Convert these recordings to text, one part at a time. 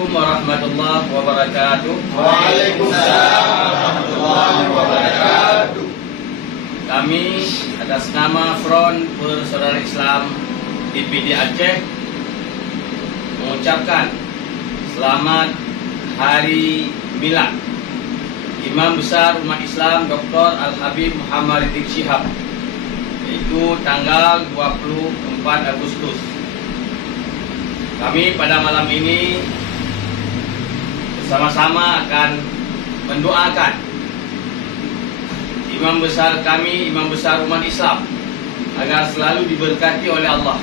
Assalamualaikum warahmatullahi wabarakatuh. Waalaikumsalam warahmatullahi wabarakatuh. Kami atas nama Front Persaudaraan Islam DPD Aceh mengucapkan selamat Hari Milad Imam Besar Umat Islam Dr. Al-Habib Muhammad Rizik Syihab, yaitu tanggal 24 Agustus. Kami pada malam ini bersama-sama akan mendoakan Imam besar kami, Imam besar umat Islam, agar selalu diberkati oleh Allah,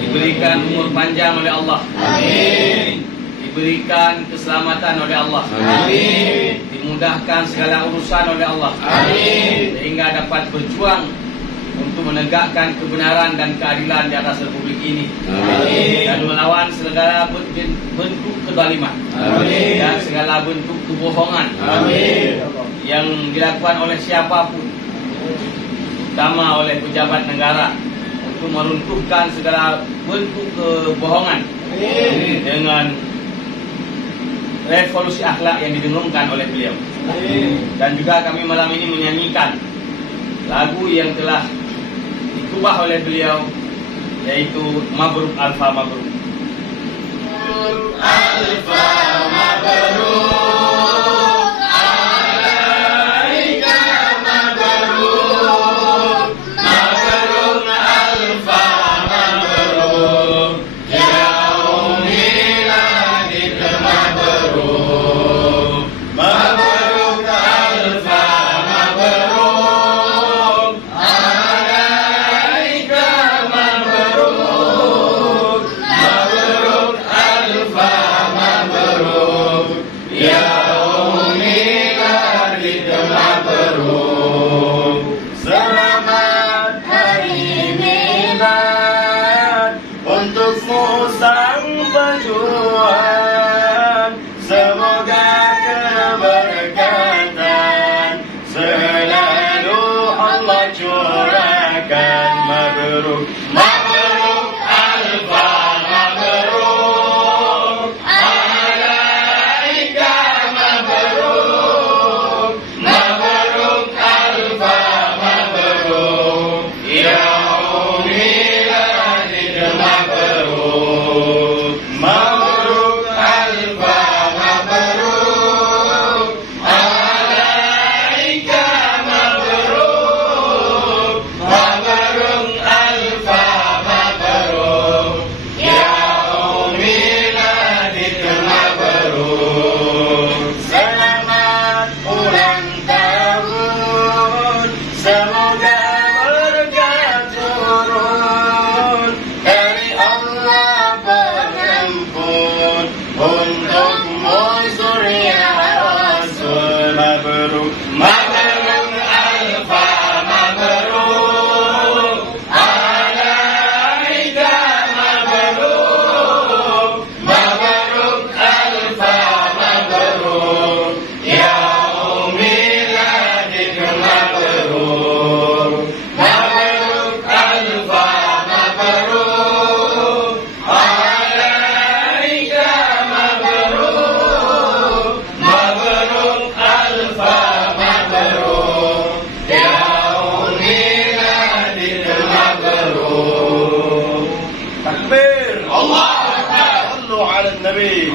diberikan umur panjang oleh Allah, Amin. diberikan keselamatan oleh Allah, Amin. dimudahkan segala urusan oleh Allah, Amin. sehingga dapat berjuang untuk menegakkan kebenaran dan keadilan di atas republik ini. Amin. Dan melawan segala bentuk kezaliman. Amin. Dan segala bentuk kebohongan. Amin. Yang dilakukan oleh siapapun, terutama oleh pejabat negara, untuk meruntuhkan segala bentuk kebohongan. Amin. Dengan revolusi akhlak yang didengungkan oleh beliau. Amin. Dan juga kami malam ini menyanyikan lagu yang telah ditubah oleh beliau, yaitu Mabruk Alfa Mabruk. Alfa mabruk, alaika mabruk, mabruk alfa mabruk, yaumiladid mabruk, mabruk alfa mabruk, alaika mabruk, mabruk alfa mabruk, yaumiladid mabruk. Selamat Hari Milad untukmu sang pejuang. Semoga keberkatan selalu Allah curahkan. Mabruk, mabruk alfa mabruk, alaika mabruk, mabruk alfa mabruk, yaumiladid mabruk, mabruk alfa mabruk, alaika mabruk, mabruk alfa mabruk, yaumiladid mabruk. Selamat ulang tahun, semoga berkah turun dari Allah pengampun untukmu zuriat Rasul. Mabruk, mabruk alfa mabruk, alaika mabruk, mabruk alfa mabruk, yaumiladid mabruk, mabruk alfa mabruk, alaika mabruk, mabruk alfa mabruk, yaumiladid mabruk. Takbir, Allah Akbar, sallu ala Nabi.